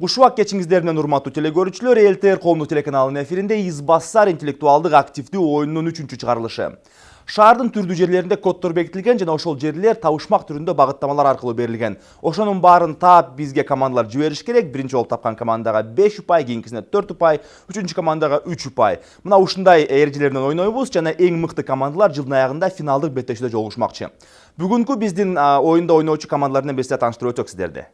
Ушуак кечиңиздер менен урматтуу телекөрүүчүлөр, ЛТР коомдук телеканалынын эфиринде Избассар интеллектуалдык активдүү оюнунун 3-чү чыгарылышы. Шаардын түрдүү жерлеринде коддор бекитилген жана ошол жерлер табышмак түрүндө багыттамалар аркылуу берилген. Ошонун баарын таап бизге командалар жибериш керек. Биринчи болуп тапкан командага 5 упай, кийинкисине 4 упай, үчүнчү командага 3 упай. Мына ушундай эрежелер менен ойнойбуз жана эң мыкты командалар жылдын аягында финалдык беттешүүдө жолугушмакчы. Бүгүнкү биздин оюнда ойноочу командалардын бирсине тааныштырып өтсөк сиздерди.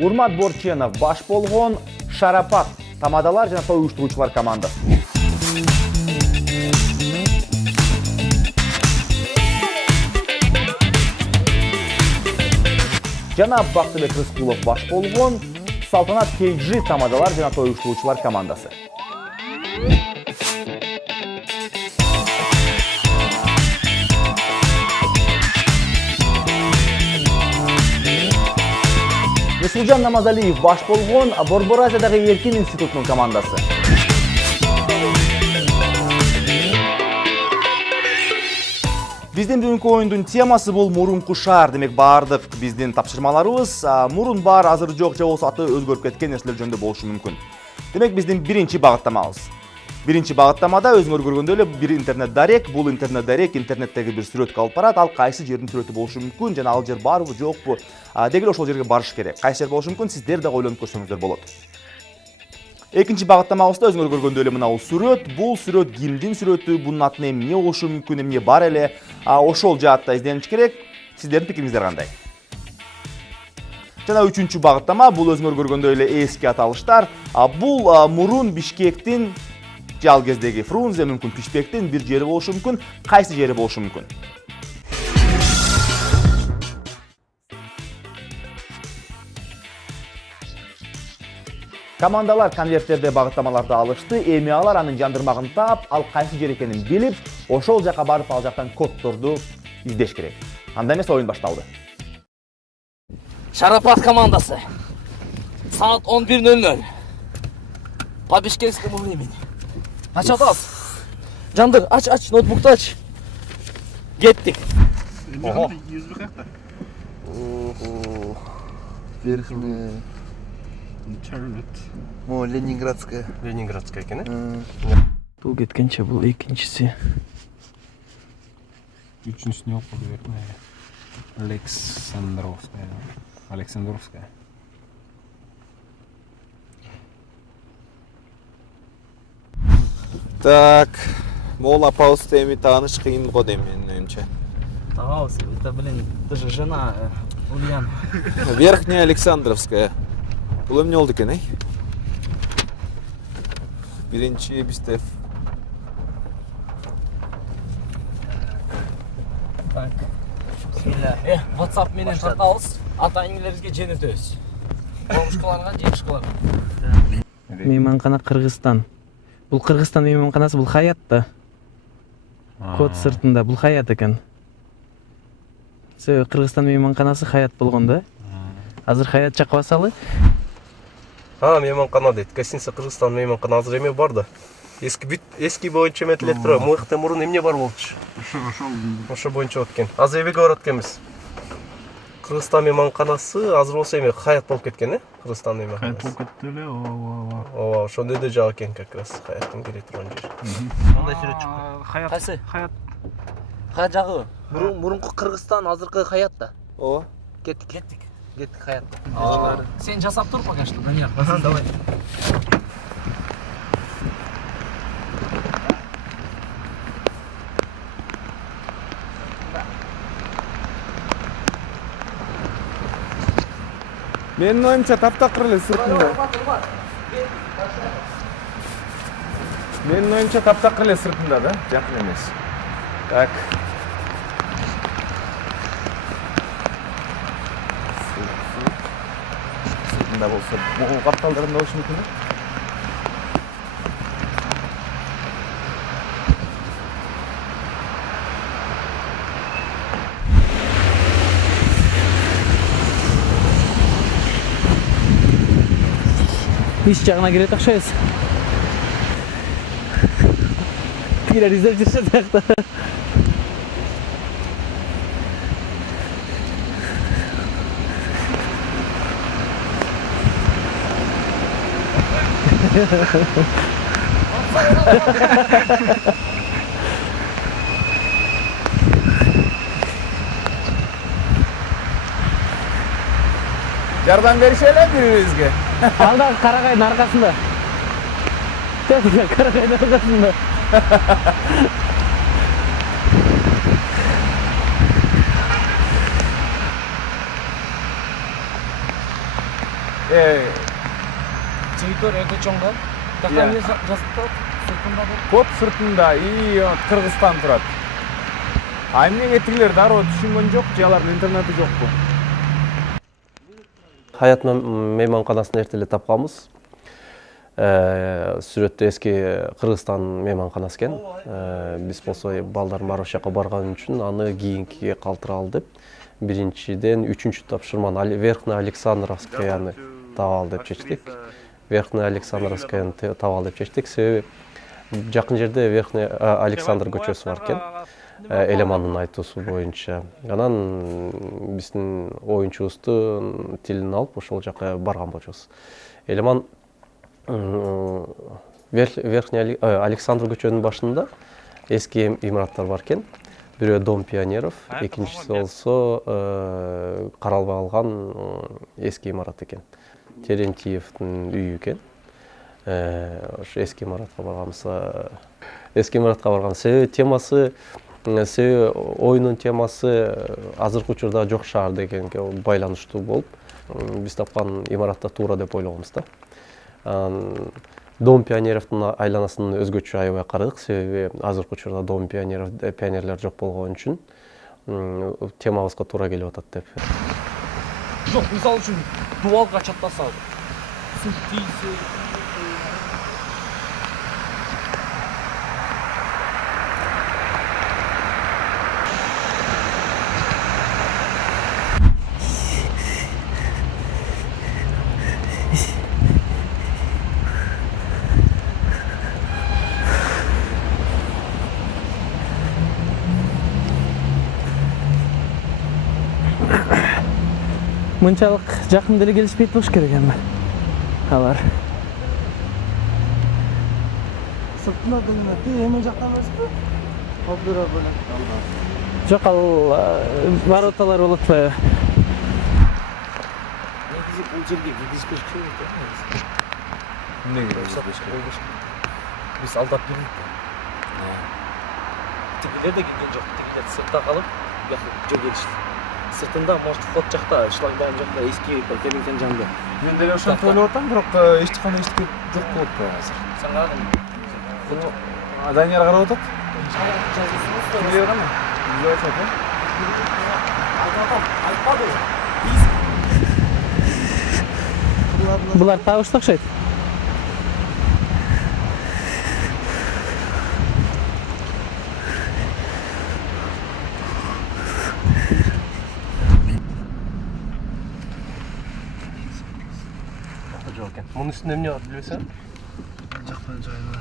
Урмат Борченов баш болгон Шарапат тамадалар жана той уюштуруучулар командасы. Жана Бактыбек Рыскулов баш болгон Салтанат KG тамадалар жана той уюштуруучулар командасы. Месулжан Намазалиев баш болгон Борборазиядагы Эркин институтунун командасы. Биздин бүгүнкү оюндун темасы бул мурунку шаар. Демек баардык биздин тапшырмаларыбыз мурун бар, азыр жок же болсо аты өзгөрүп кеткен нерселер жөнүндө болушу мүмкүн. Демек биздин биринчи багыттамабыз. Биринчи багыттамада өзүңөр көргөндөй эле бир интернет дарек, бул интернет дарек интернеттеги бир сүрөткө алып барат. Ал кайсы жердин сүрөтү болушу мүмкүн жана ал жер барбы, жокпу дегеле ошол жерге барыш керек. Кайсы жер болушу мүмкүн, сиздер да ойлонуп көрсөңүздөр болот. Экинчи багыттамабызда өзүңөр көргөндөй эле мына сүрөт, бул сүрөт кимдин сүрөтү, бунун аты эмне болушу мүмкүн, эмне бар эле, ошол жаатта издениш керек. Сиздердин пикириңиздер кандай? Жана үчүнчү багыттама бул өзүңөр көргөндөй эле эски аталыштар. Бул мурун Бишкектин же ал кездеги Фрунзе, мүмкүн Пишпектин бир жери болушу мүмкүн. Кайсы жери болушу мүмкүн? Командалар конверттерде багыттамаларды алышты. Эми алар анын жандырмагын таап, ал кайсы жер экенин билип, ошол жака барып ал жактан коддорду издеш керек. Анда эмес оюн башталды. Шарапат командасы. Саат 11:00. По бишкекскому времени. Ач атабыз. Жандыр, ач, ноутбукту ач. Кеттик. Ого. Верхняя. О, Ленинградская. Ленинградская экен, Бул кеткенче бул экинчиси. Үчүнчүсүнө окуп бердим. Александровская. Так, мол апаус эми тааныш кыйын го дейм менин оюмча. Таабыз, это, ты же жена Ульяна. Верхняя Александровская. Бул эмне болду экен, Биринчи Бистев. Так. WhatsApp менен тартабыз. Ата-энелерибизге жөнөтөбүз. Болушкаларга, жемишкаларга. Мейманкана Кыргызстан. Бул Кыргызстан мейманканасы, бул Хаят да. Код сыртында бул Хаят экен. Кыргызстан мейманканасы Хаят болгон да. Азыр Хаят чакыбасалы. Мейманкана дейт. Гостиница Кыргызстан мейманкана азыр эме бар да. Эски боюнча эметилет тура. Муякта мурун эмне бар болчу? Ошо боюнча болот экен. Азыр эбеге барат экенбиз. Кыргызстан мейманканасы азыр болсо эме Хаят болуп кеткен, Кыргызстан мейманканасы. Хаят болуп кетти эле, ооба. Ошондой да жагы экен как раз Хаяттын кире турган жери. Кандай сүрөт чыкты? Хаят. Кайсы? Хаят. Кай жагы? Мурунку Кыргызстан, азыркы Хаят да. Ооба. Кеттик Хаят. Сен жасап тур пока что, Данияр. Давай. Менин оюмча таптакыр эле сыртында. Менин оюмча таптакыр эле сыртында да, жакын эмес. Так. Сыртында болсо, могул капталдарында болушу мүмкүн. иш жагына кирет окшойбуз. Тигилер издеп жүрүшөт аякта. Жардам беришелер бири-бирибизге. Ал да карагайдын аркасында. Карагайдын аркасында. Жигиттер өтө чоңго. Такамды жастап, сыртында бар. Код сыртында и Кыргызстан турат. А эмнеге тигилер дароо түшүнгөн жок, же алардын интернети жокпу? Хаят мейманканасын эртеле тапканбыз. Сүрөттө эски Кыргызстан мейманканасы экен. Биз болсо балдар барып жака барган үчүн аны кийинкиге калтыралы деп биринчиден 3-чү тапшырманы Верхняя Александровскаяны табалы деп чечтик. Верхняя Александровскаяны табалы деп чечтик. Себеби жакын жерде Верхняя Александр көчөсү бар экен. Элемандын айтуусу боюнча. Анан биздин оюнчубуздун тилин алып ошол жака барган болчубуз. Элеман Верхняя Александр көчөнүн башында эски имараттар бар экен. Бирөө Дом пионеров, экинчиси болсо каралбай калган эски имарат экен. Терентьевдин үйү экен. Ошо эски имаратка барганбыз. Эски имаратка барган себеби темасы, себеби оюнун темасы азыркы учурда жок шаар дегенге байланыштуу болуп, биз тапкан имаратта туура деп ойлогонбуз да. Дом пионеровдун айланасынын өзгөчө аябай карадык, себеби азыркы учурда Дом пионерлер жок болгон үчүн темабызга туура келип атат деп. Жок, мисалы үчүн дубалга чаттаса, суу тийсе, Мынчалык жакын деле келишпейт болуш керек эми. Алар. сыртында деле эме жактан эмеспи? Обдура беле. Жок, ал вороталар болот атпайбы? Негизи бул жерге киргизбеш керек экен. Эмнеге? Биз алдап жүрдүк. Тигилер да келген жок, тигилер сыртта калып, бияка жол келишти. Сыртында, может, вход жакта, шлагбаум жакта, эски Кемиңтен жанында. Мен деле ошентип ойлоп атам, бирок эч кандай эчтеке жок болуп атпайбы азыр. Сен карадың? Данияр карап атат? Жазуусуңуз Тигилер кана? Жүзө айтат, айтпады. Булар табышты окшойт. Мунун үстүндө эмне бар билбесең? Жакпан жайына.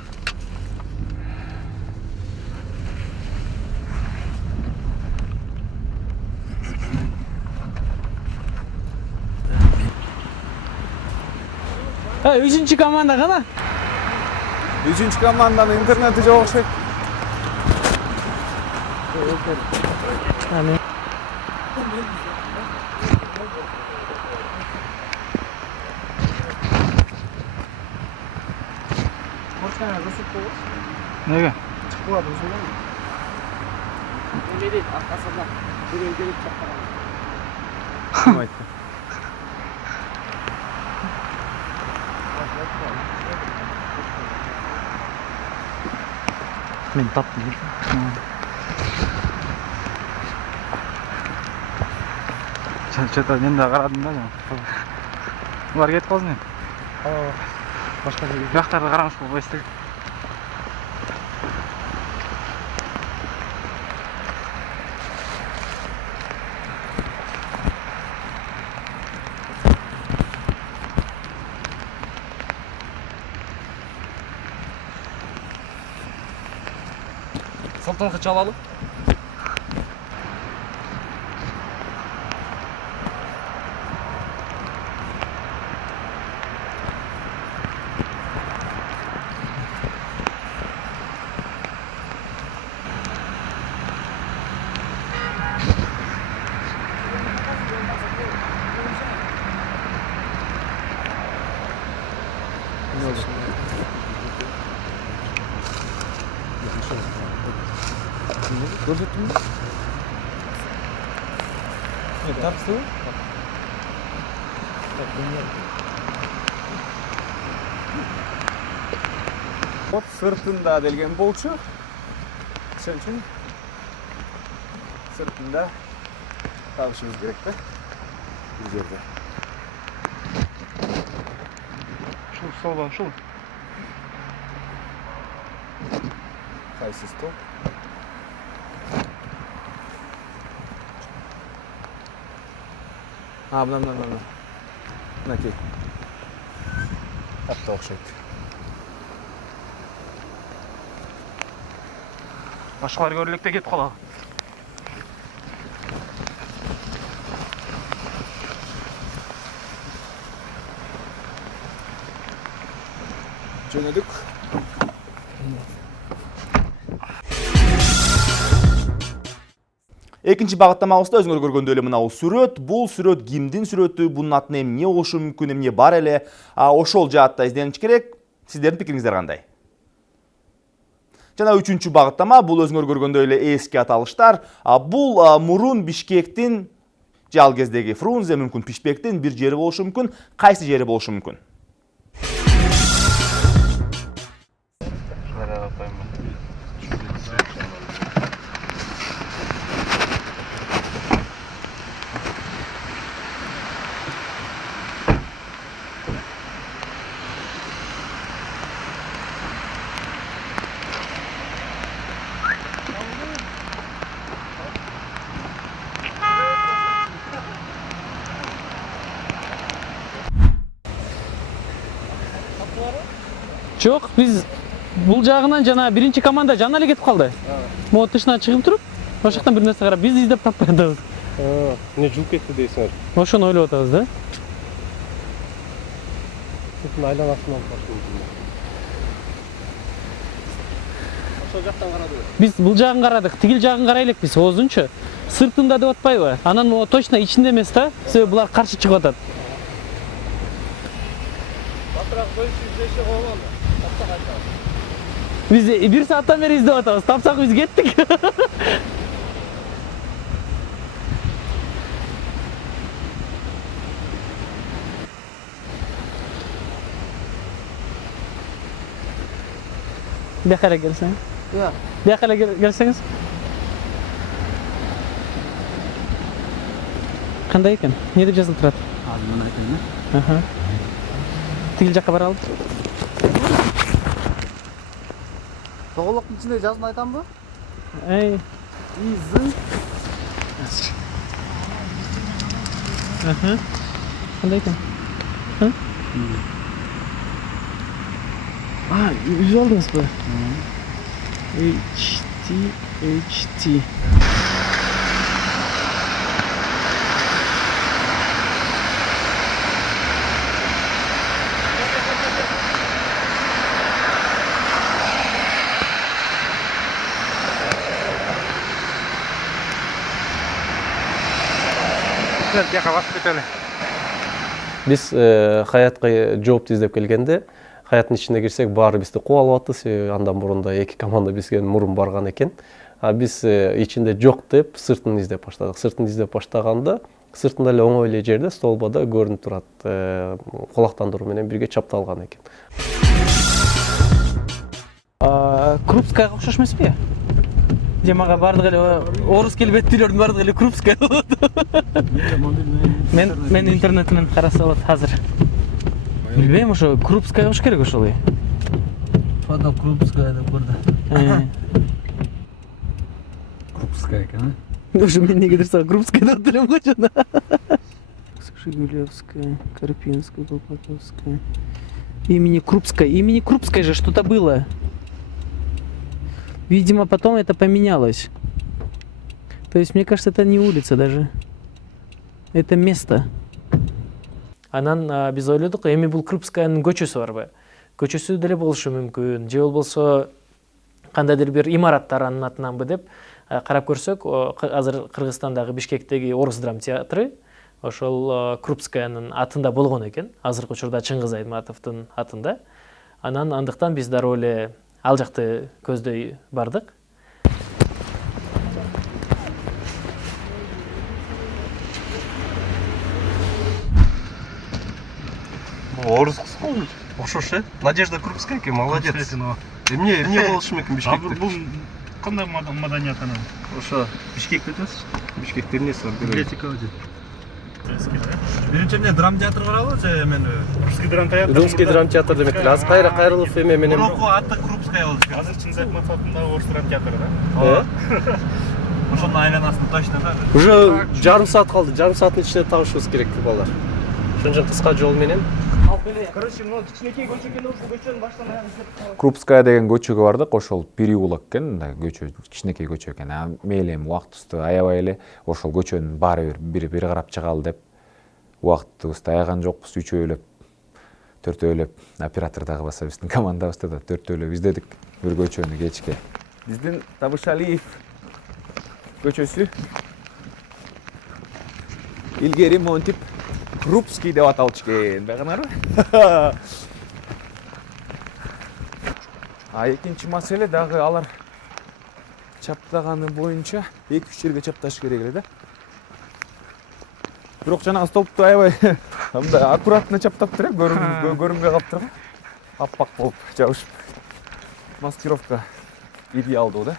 Üçüncü komanda кана? 3-чү команданын интернети жок окшойт. Неге? Эме дейт, аркасында жүрөй келип чакырган. Ким айтты? Мен таптым. Чата мен да карадым да жана. Булар кетип калсын эми. Башка жерге. Бияктарды карамыш болбой эстек. Алтынға чалалы. Көрсеттің бе? Тартысты ма? Вот сыртында делген болчу. Ишенчүн. Сыртында табышыбыз керек да. Бул жерде. Шул солба, шул. Кайсы стол? Мына. Мынакей. Тапта окшойт. Башкалар көрүлөктө кетип калабы. Жөнөдүк. Экинчи багыттамабызда өзүңөр көргөндөй эле мына сүрөт. Бул сүрөт кимдин сүрөтү, бунун атын эмне болушу мүмкүн, эмне бар эле, ошол жаатта издениш керек. Сиздердин пикириңиздер кандай? Жана үчүнчү багыттама, бул өзүңөр көргөндөй эле эски аталыштар. Бул мурун Бишкектин же ал кездеги Фрунзе, мүмкүн Пишпектин бир жери болушу мүмкүн. Кайсы жери болушу мүмкүн? Жок, биз бул жагынан жана биринчи команда жана эле кетип калды. Могу тышына чыгып туруп, ошол жактан бир нерсе карап, биз издеп таппай атабыз. Не жуп кетти дейсиңер. Ошону ойлоп атабыз да. Сыртын айланасынан баштайбыз. Ошол жактан карадык. Биз бул жагын карадык, тигил жагын карай элекпиз, оозунчу. Сыртында деп атпайбы? Анан могу точно ичинде эмес да, себеби булар каршы чыгып атат. Батыраак боюнча издеши коомон. Биз 1 сааттан бери издеп атабыз. Тапсак биз кеттик. Бияка эле келсең. Бияка эле келсеңиз. Кандай экен? Не деп жазылып турат? Мына экен. Аха. Тигил жакка баралы. Тоголоктун ичинде жазын айтамбы? Эй. Изин. Аха. Кандай экен? Ха? Үзүп алдыңызбы? HT. Бияка басып кетели. Биз Хаятка жоопту издеп келгенде, Хаяттын ичине кирсек, баары бизди кууп алып атты, себеби андан мурун да эки команда бизге мурун барган экен. Биз ичинде жок деп сыртын издеп баштадык. Сыртын издеп баштаганда, сыртында эле оңой эле жерде столбада көрүнүп турат, кулактандыруу менен бирге чапталган экен. Крупскайга окшош эмеспи? Же мага бардык эле орус келбеттүүлөрдүн бардыгы эле Крупская болот. Мен интернеттен караса болот азыр. Билбейм, ошо Крупская болуш керек ошол. Фото Крупская деп көрдү. Крупская экен, Ошо мен негедир сага Крупская деп элем го жана. Жигулевская, Карпинская, Колпаковская. Имени Крупской же что-то было. Видимо, потом это поменялось. То есть, мне кажется, это не улица даже. Это место. Анан биз ойлодук, эми бул Крупскаянын көчөсү барбы? Көчөсү деле болушу мүмкүн. Же болбосо кандайдыр бир имараттар анын атынанбы деп карап көрсөк, азыр Кыргызстандагы Бишкектеги Орус драм театры ошол Крупскаянын атында болгон экен. Азыркы учурда Чыңгыз Айтматовдун атында. Анан андыктан биз дароо эле ал жакты көздөй бардык. Орыс кыз ғой. Ошош, Надежда Крупская экен, молодец. Эмне болушу мүмкүн Бишкекте? Бул кандай маданият анан? Ошо Бишкекте эмес? Бишкекте эмнеси бар? Библиотека же. Биринчи эмне драм театр барабы же эмен Русский драм театр? Русский драм театр демек эле. Азыр кайра кайрылып эме менен. Мурунку аты Крупская болуп кеткен. Азыр Чыңгыз Айтматовдун Орус драм театры да. Ошонун айланасында точно да. Уже жарым саат калды. Жарым сааттын ичинде табышыбыз керек балдар. Ошон үчүн кыска жол менен. Короче, мына кичинекей көчө экен, ушул көчөнүн баштан аяк издеп. Крупская деген көчөгө бардык, ошол переулок экен, мындай көчө, кичинекей көчө экен. Мейли эми убактыбызды аябай эле ошол көчөнүн баары бир карап чыгалы деп убактыбызды аяган жокпуз, үчөөлөп, төртөөлөп, оператор дагы баса биздин командабызда да төртөөлөп издедик бир көчөнү кечке. Биздин Табышалиев көчөсү илгери монтип Крупский деп аталчу экен, байкаңарбы? Экинчи маселе дагы алар чаптаганы боюнча 2-3 жерге чапташ керек эле да. Бирок жанагы столбту аябай мындай аккуратно чаптаптыр, көрүнбөй калыптыр. Аппак болуп жабышып. Маскировка идеалдуу да.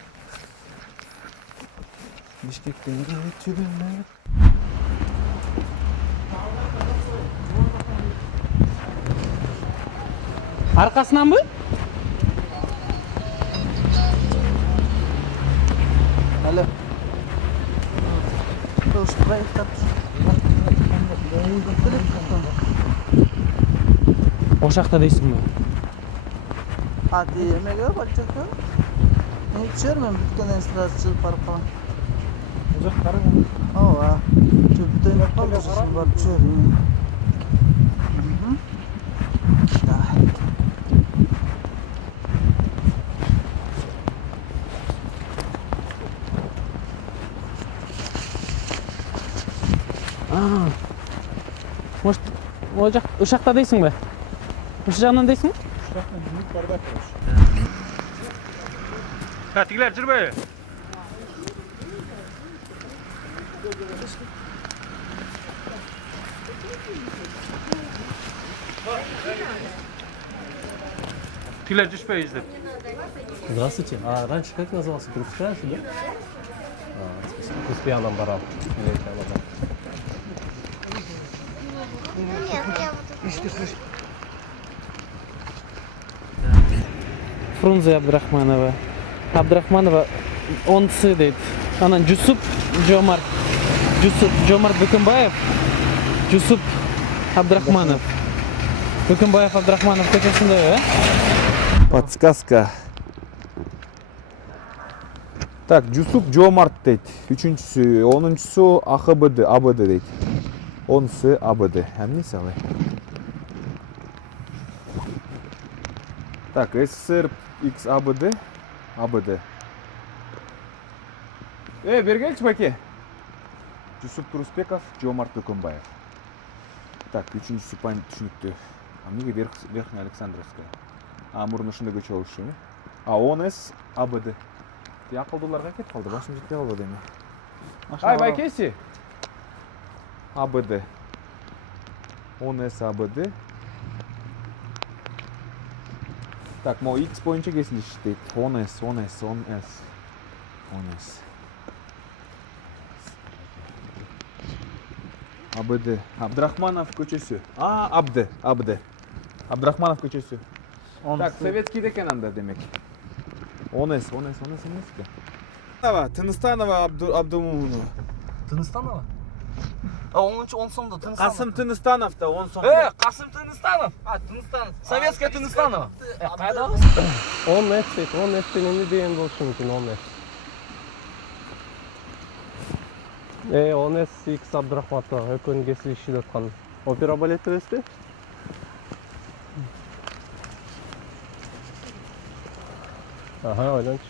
Бишкектен кетчүгүн. Аркасынан бы? Алло. Тош проекттап. Ошакта дейсиңби? Ати эмеге бачакка. Мен чөрмөн бүткөндөн сразу чыгып барып калам. Ошак караңы. Ооба. Бүтөйүн калды, сосын барып чөрмөн. Может, ошакта дейсиңби? Ошол жагынан дейсиңби? Тигилер жүрбөйбү? Тигилер жүрбөйбү издеп. Здравствуйте. А раньше как назывался? Крупская, да? С пьяном барал. Фрунзе Абдрахманова. Абдрахманова онсы дейт. Анан Жусуп Жомарт. Жомарт Бөкөнбаев. Жусуп Абдрахманов. Бөкөнбаев Абдрахманов көчөсүндө, Подсказка. Так, Жусуп Жомарт дейт. Үчүнчүсү, 10-чусу АБД дейт. 10-сы АБД. Эмнеси алай? Так, СССР X АБД. Бергелчи баке. Жусуп Турусбеков, Жомарт Бөкөнбаев. Так, үчүнчүсү түшүнүктүү. Эмнеге Верхняя Александровская? Мурун ушундай көчө болушу, э? 10С АБД. Акылдууларга кетип калды, башым жетпей калбады эми. Ай, байкеси. АБД. 10С АБД. Так, могу X боюнча кесилиштейт. 10С. АБД. Абдрахманов көчөсү. Абды. Абдрахманов көчөсү. Так, советский декен анда демек. 10С эмеспи? Тыныстанова Абдумунова. Тыныстанова? 10 сомда Тыныстанов. Қасым Тыныстанов да 10 сом. Қасым Тыныстанов. Тыныстанов. Советский Тыныстанов. Қайда? 10 net дейді, 10 netпен эмне деген болушу мүмкүн 10 net. 10 net X Абдрахматова экөөнүн кесилиши деп аткан. Опера балет эмеспи? Ага, ойлончу.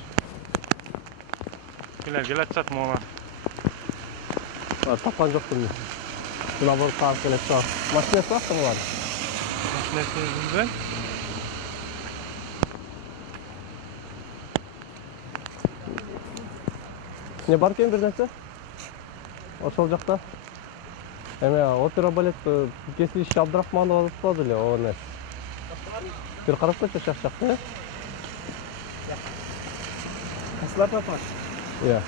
Келе жатат мола. Тапқан жоқпын мен. Наоборот қарсы келіп шығар. Машинасы бар бұлар? Машинасы өзінде. Не бар екен бір нәрсе? Ошол жақта. Эме опера балет кесилиши Абдрахманова атпады эле о нәрсе. Бир карап койчу шак-шак, э? Касылар тапаш. Иә.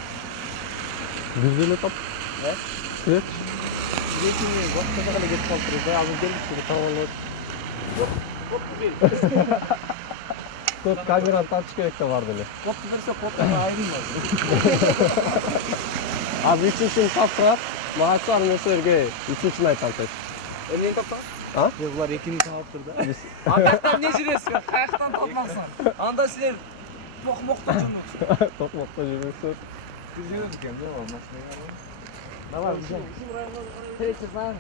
Жүз эле тап. Свет. Ресми вакытта гана кетип калыптыр. Азыр келишти, табалып. Көп камераны тартыш керек да барды эле. Копты берсе коптан айрым бар. А үчүнчүнү тапсырат. Мага чыгар нерселерге үчүнчүнү айтам деп. Эмнени таптың? А? Булар экини таптыр да. Андактан не жүресиң? Каяктан тапмаксың? Анда силер токмокто жүрмөксүң. Токмокто жүрмөксүң. Давай, бежим. Третий знаю.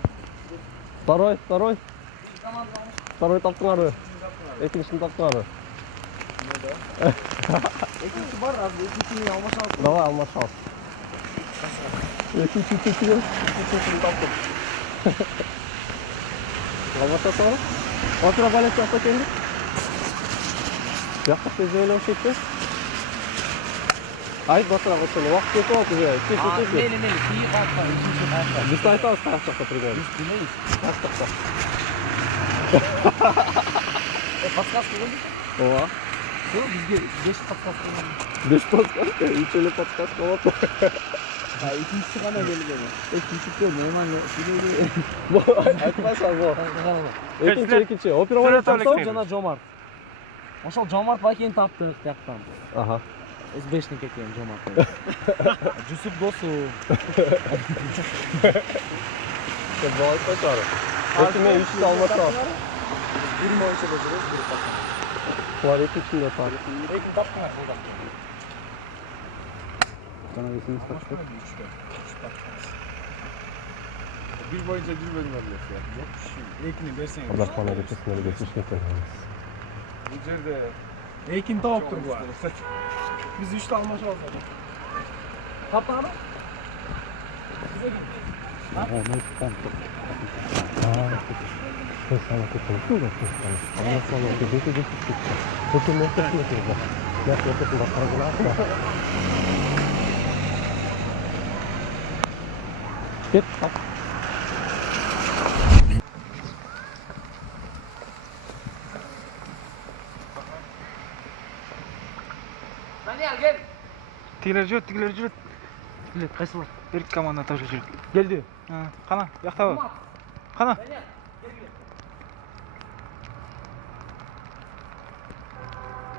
Второй таптыңарбы? Экинчисин таптыңарбы? Экинчи бар, азыр экинчини алмашабыз. Давай алмашабыз. Экинчисин таптым. Алмашасыңар? Опера балет жакта келдик. Жакта тез эле окшойт. Айт батыра көчөнү убакыт кетип алды уже. Мели, кийи кайыкта, ичинчи кайыкта. Биз айтабыз каяк жакта примерно. Биз билебиз. Каяк жакта. Подсказка берди? Ооба. Всё, бизге 5 подсказка берди. 5 подсказка, 3 эле подсказка болот. Экинчиси гана келген. Экинчиси нормально сүйлөйбү. Айтпайсың бу. Экинчи. Экинчи. Опера балет таптым. Жана Жомарт. Ошол Жомарт бакени таптык тияктан. Аха. СБшник экен Жомарт. Жусуп досу. Sen bu ayıp başarı. Ekime 3 de alması lazım. 20 oyuncu da жүрөбүз, бир тапкан. Var 2 içinde var. Эки таптыңар жылда. Sana geçiniz taktı. Bir boyunca bir bölüm alıyoruz ya. Yok ekini versen. Allah bana geçesini geçmiş getirmemiz. Bu yerde Экин тауып тур бу. Биз 3 та алмашабыз. Таптыңар? Git. Данияр, кел. тигілер жүреді, тигілер жүреді. Билет, кайсы бар? Бір команда тоже жүреді. Келди. Қана, яқта бар. Қана.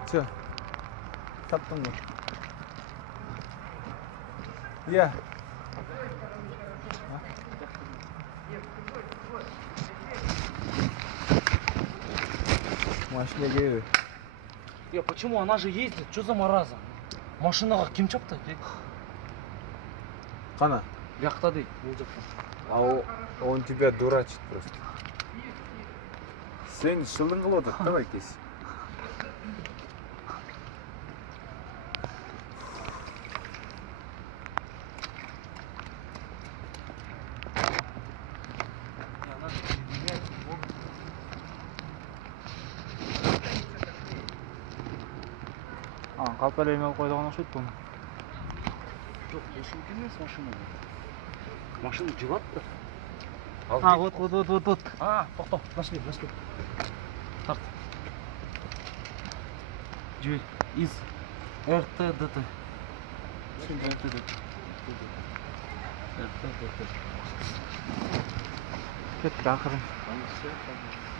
Всё. Таптың ба? Иә. Машина келеді. Почему она же ездит? Что за маразм? Машинаға ким чапты? Қана. Бияқта дей, бул жакта. А он тебя дурачит просто. Сен шылың қылып отыр, давай кес. Қалпалайын алып қойдаған ұқсайды бұны. Жоқ, ошонікі емес машина. Машина жылатты. Вот. Тоқта, нашли. Тарт. Жібер. Из РТДТ. Кетті ақырын.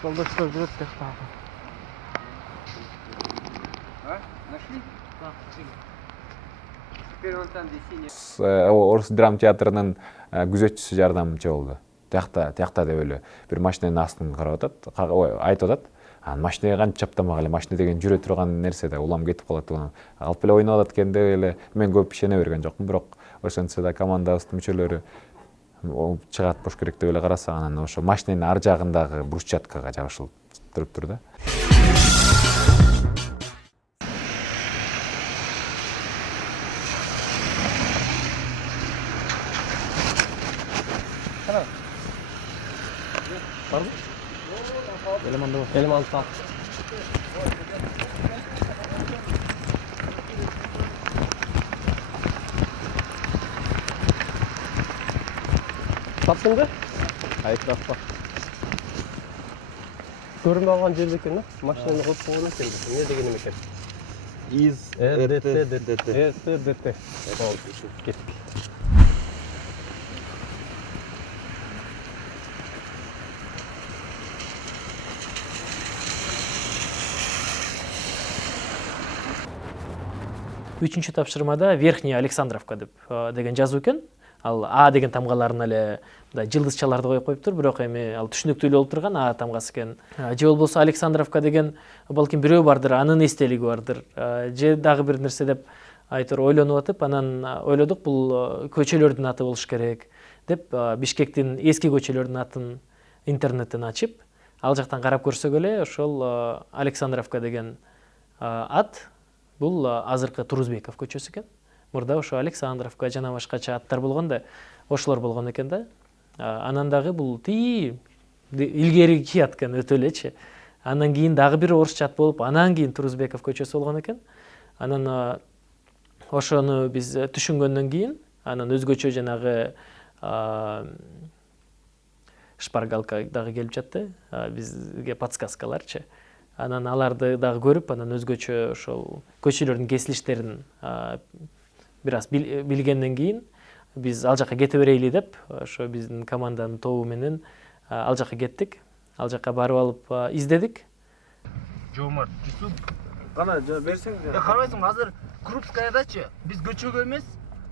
Жолдаштар жүреді сияқты. Нашли? Да, Орус драма театрынын күзөтчүсү жардамчы болду. Тиякта деп эле бир машинанын астын карап атат, айтып атат. Машинага канча чаптамак эле, машина деген жүрө турган нерсе да, улам кетип калат. Алып эле ойноп атат экен деп эле мен көп ишене берген жокмун, бирок ошентсе да командабыздын мүчөлөрү чыгат бош керек деп эле карасак, анан ошо машинанын ар жагындагы брусчаткага жабышылып туруптур да. Eleman tap. Taptın mı? Hayır, tapma. Görünme alan жерде екен, машинаны қойып қойған екен. Не дегенім екен? ДТ. Кеттік. Үчүнчү тапшырмада Верхняя Александровка деген жазуу экен. Ал А деген тамгаларын эле жылдызчаларды коюп коюптур, бирок эми ал түшүнүктүү эле болуп турган А тамгасы экен. Же болбосо Александровка деген балким бирөө бардыр, анын эстелиги бардыр. Же дагы бир нерсе деп айтыр ойлонуп атып, анан ойлодук, бул көчөлөрдүн аты болуш керек деп Бишкектин эски көчөлөрдүн атын интернеттен ачып, ал жактан карап көрсөк эле ошол Александровка деген ат бул азыркы Турузбеков көчөсү экен. Мурда ошо Александровка жана башкача аттар болгон да, ошолор болгон экен да. Анан дагы бул илгерки ат экен, өтө элечи. Андан кийин дагы бир орусча ат болуп, анан кийин Турузбеков көчөсү болгон экен. Анан ошону биз түшүнгөндөн кийин, анан өзгөчө жанагы шпаргалка дагы келип жатты, бизге подсказкаларчы. Анан аларды дагы көрүп, анан өзгөчө ошол көчөлөрдүн кесилиштерин бир аз билгенден кийин биз ал жака кете берейли деп, ошо биздин команданын тобу менен ал жака кеттик. Ал жака барып алып издедик. Жомарт, Жусуп. Кана берсең. Карабайсың, азыр Крупскаядачы биз көчөгө эмес,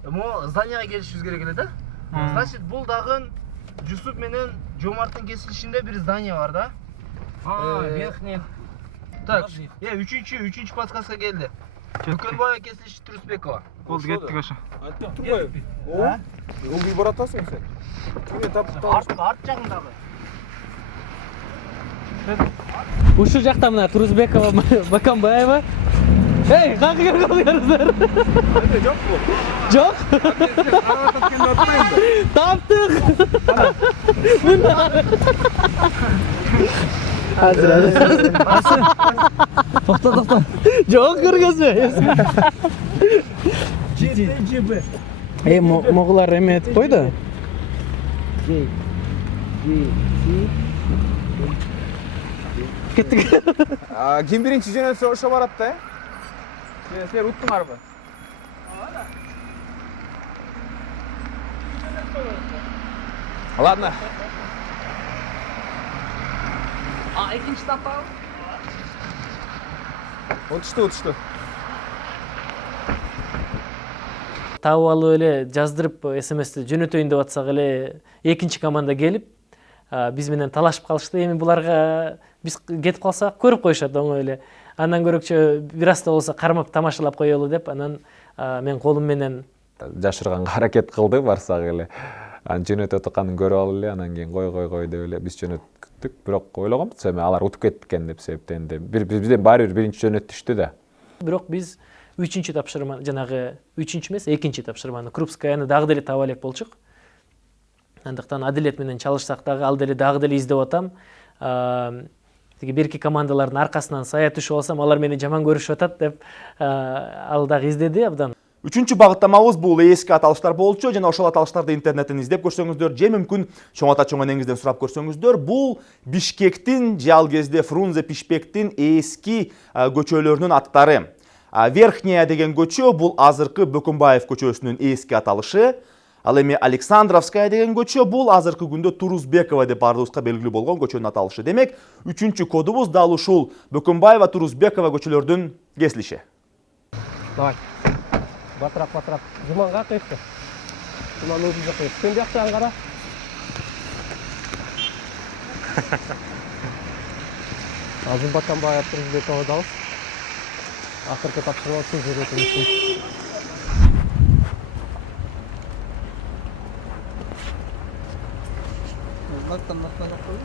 могу зданияга келишибиз керек эле да. Значит, бул дагы Жусуп менен Жомарттын кесилишинде бир здание бар да. Верхний. Так, үчүнчү подсказка келди. Бөкөнбаева кесилиши Турузбекова. Болду, кеттик ошо. Улбий баратасың сен? Арт жагындагы. Ушул жакта мына Турузбекова, Бөкөнбаева. Эй, кайсы көргөнсүздөр? Жок. Таптык. Токто. Жок көргөнсү. Моглар эме этип койду. Кеттик. Ким биринчи жөнөтсө ошо барат да. Силер уттуңарбы? Ладно. Экинчи таппабы? Утушту. Табып алып эле жаздырып СМСти жөнөтөйүн деп атсак эле экинчи команда келип, биз менен талашып калышты. Эми буларга биз кетип калсак көрүп коюшат оңой эле. Андан көрөкчө бир аз да болсо кармап тамашалап коелу деп, анан мен колум менен Жашырганга аракет кылды, барсак эле. Анан жөнөтүп атканын көрүп алып эле, анан кийин кой деп эле биз жөнөттүк. Бирок ойлогонбуз эми алар утуп кетти экен деп себептен бизден баары бир биринчи жөнөттүштү да. Бирок биз үчүнчү тапшырма, жанагы үчүнчү эмес, экинчи тапшырманы Крупскаяны дагы деле таба элек болчук. Андыктан Адилет менен чалышсак дагы ал деле дагы деле издеп атам. Берки командалардын аркасынан сая түшүп алсам, алар мени жаман көрүшүп атат деп ал дагы издеди абдан. Үчүнчү багыттамабыз бул эски аталыштар болчу, жана ошол аталыштарды интернеттен издеп көрсөңүздөр, же мүмкүн чоң ата чоң энеңизден сурап көрсөңүздөр. Бул Бишкектин же ал кезде Фрунзе Пишпектин эски көчөлөрүнүн аттары. Верхняя деген көчө бул азыркы Бөкөнбаев көчөсүнүн эски аталышы. Ал эми Александровская деген көчө бул азыркы күндө Турузбекова деп бардыбызга белгилүү болгон көчөнүн аталышы. Демек, үчүнчү кодубуз дал ушул Бөкөнбаева Турузбекова көчөлөрдүн кесилиши. Давай. Батырақ. Жуманға қиыпты. Жуман өзімді қиып. Сен жақтан қара. Азым Бакамбаев Турузбекова дауыс. Ақырғы тапсырма су жүретіміз. Знактан қой.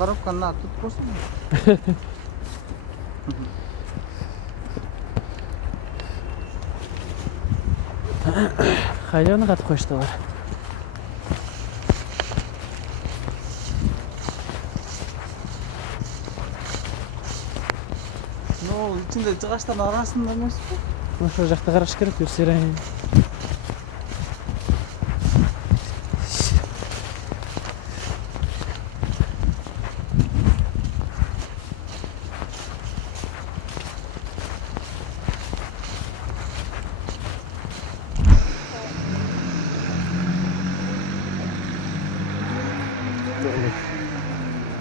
Коробканы атып қойсын. Қайда оны қатып қойыштылар? Ол içinde жығаштардың арасында емес пе? Ошол жақта қараш керек, көрсерайын.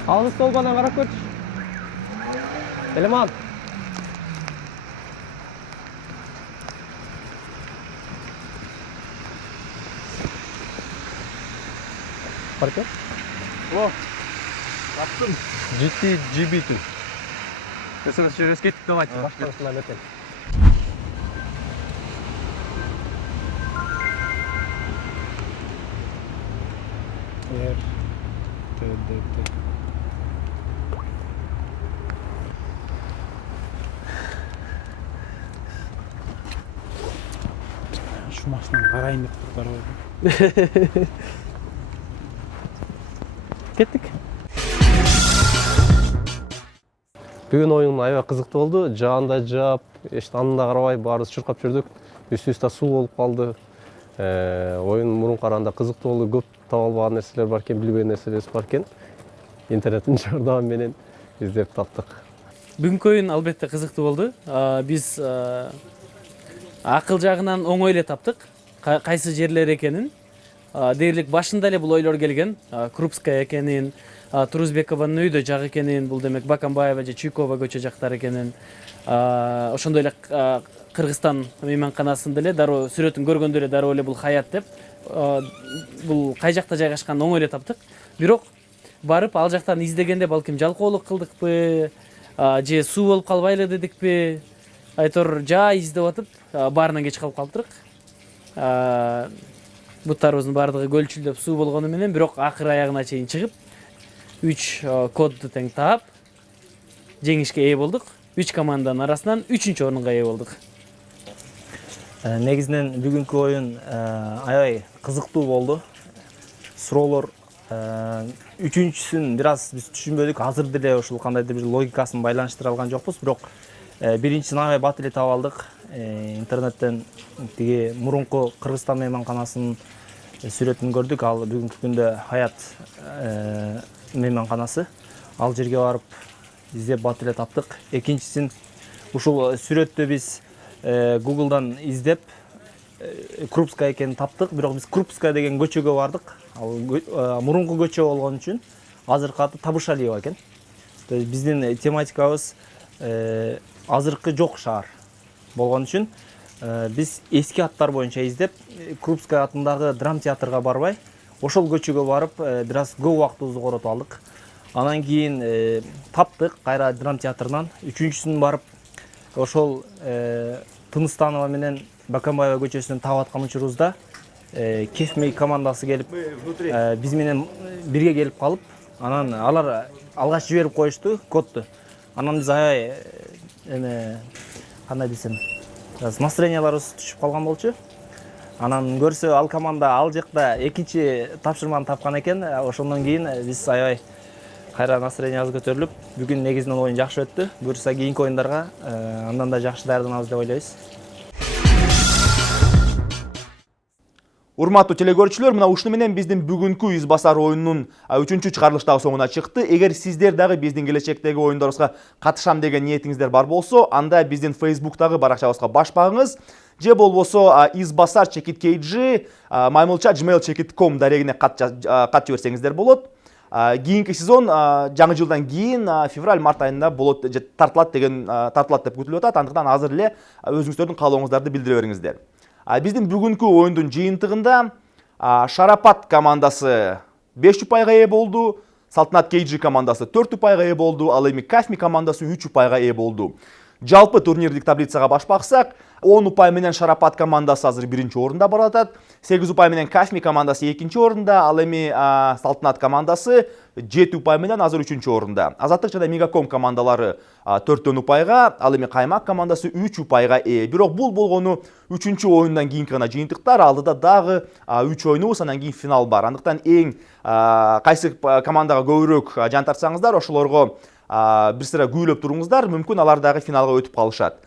Алыс толғанан қарап көрші. Элеман. Парке? О, таптым. GT-GB2. Mesela şurası gittik de maçı. Başkanısından öten. Şu maçtan karayın деп тұрдар. Кеттік. Бүгін ойын аябай қызықты болды. Жағында жап, анда қарабай барыз шырқап жүрдік. Үстүстө суу болуп калды. Ойын мурун караганда қызықты болды. Көп таба албаган нерселер бар экен, билбеген нерселер бар экен. Интернеттин жардамы менен издеп таптык. Бүгүнкү оюн албетте кызыктуу болду. Биз акыл жагынан оңой эле таптык. Кайсы жерлер экенин. Дээрлик башында эле бул ойлор келген. Крупская экенин, Турузбекованын үйдө жак экенин, бул демек Бакамбаева же Чуйкова көчө жактар экенин. Ошондой эле Кыргызстан мейманканасында эле дароо сүрөтүн көргөндө эле дароо эле бул хаят деп бул кай жакта жайгашканын оңой эле таптык. Бирок барып ал жактан издегенде балким жалкоолук кылдыкпы, же суу болуп калбайлы дедикпи, айтор жаа издеп атып баарынан кеч калып калдык. Буттарыбыздын баардыгы көлчүлдөп суу болгону менен бирок акыр аягына чейин чыгып 3 кодду тең таап жеңишке ээ болдук. 3 команданын арасынан 3-чү орунга ээ болдук. Негизинен бүгүнкү оюн аябай кызыктуу болду. Суроолор үчүнчүсүн бир аз биз түшүнбөдүк. Азыр деле ушул кандайдыр бир логикасын байланыштыра алган жокпуз, бирок биринчисин аябай бат эле таап алдык. Интернеттен тиги мурунку Кыргызстан мейманканасынын сүрөтүн көрдүк. Ал бүгүнкү күндө Хаят мейманканасы. Ал жерге барып издеп бат эле таптык. Экинчисин ушул сүрөттү биз Google'дан издеп Крупская экенин таптык. Бирок биз Крупская деген көчөгө бардык. Ал мурунку көчө болгон үчүн азыркы аты Табышалиева экен. Биздин тематикабыз азыркы жок шаар болгон үчүн биз эски аттар боюнча издеп Крупская атындагы драм театрга барбай, ошол көчөгө барып бир аз көп убактыбызды коротуп алдык. Анан кийин таптык кайра драм театрынан. Үчүнчүсүн барып ошол Тыныстанова менен Бакамбаева көчөсүнөн таап аткан учурубузда Кефмей командасы келип биз менен бирге келип калып, анан алар алгач жиберип коюшту кодду. Анан биз аябай кандай десем, настроенияларыбыз түшүп калган болчу. Анан көрсө ал команда ал жакта экинчи тапшырманы тапкан экен. Ошондон кийин биз аябай кайра настроениябыз көтөрүлүп, бүгүн негизинен оюн жакшы өттү. Буюрса кийинки оюндарга андан да жакшы даярданабыз деп ойлойбуз. Урматтуу телекөрүүчүлөр, мына ушуну менен биздин бүгүнкү Из басар оюнунун 3-чү чыгарылыштагы соңуна чыкты. Эгер сиздер дагы биздин келечектеги оюндарыбызга катышам деген ниетиңиздер бар болсо, анда биздин Facebooktагы баракчабызга баш багыңыз, же болбосо Из басар чекит KG maymulcha@gmail.com дарегине кат жиберсеңиздер болот. Кийинки сезон жаңы жылдан кийин февраль-март айында болот, тартылат деп күтүлүп атат. Андыктан азыр эле өзүңүздөрдүн каалооңуздарды билдире бериңиздер. Биздин бүгүнкү оюндун жыйынтыгында Шарапат командасы 5 упайга ээ болду, Салтанат KG командасы 4 упайга ээ болду, ал эми Кафми командасы 3 упайга ээ болду. Жалпы турнирлик таблицага баш баксак, 10 упай менен Шарапат командасы азыр 1-чи орунда баратат, 8 упай менен Кафми командасы 2-чи орунда, ал эми Салтанат командасы 7 упай менен азыр 3-чү орунда. Азаттык жана Мегаком командалары 4 упайга, ал эми Каймак командасы 3 упайга ээ. Бирок бул болгону 3-чү оюндан кийинки гана жыйынтыктар, алдыда дагы 3 оюнубуз, анан кийин финал бар. Андыктан эң кайсы командага көбүрөөк жан тартсаңыздар, ошолорго бир сыра күйлөп туруңуздар, мүмкүн алар дагы финалга өтүп калышат.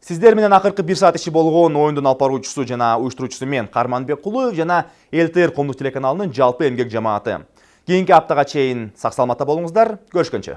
Сиздер менен акыркы 1 саат ичи болгон оюндун алып баруучусу жана уюштуруучусу мен Карманбек Кулуев жана ЛТР коомдук телеканалынын жалпы эмгек жамааты. Кийинки аптага чейин сак саламатта болуңуздар. Көрүшкөнчө.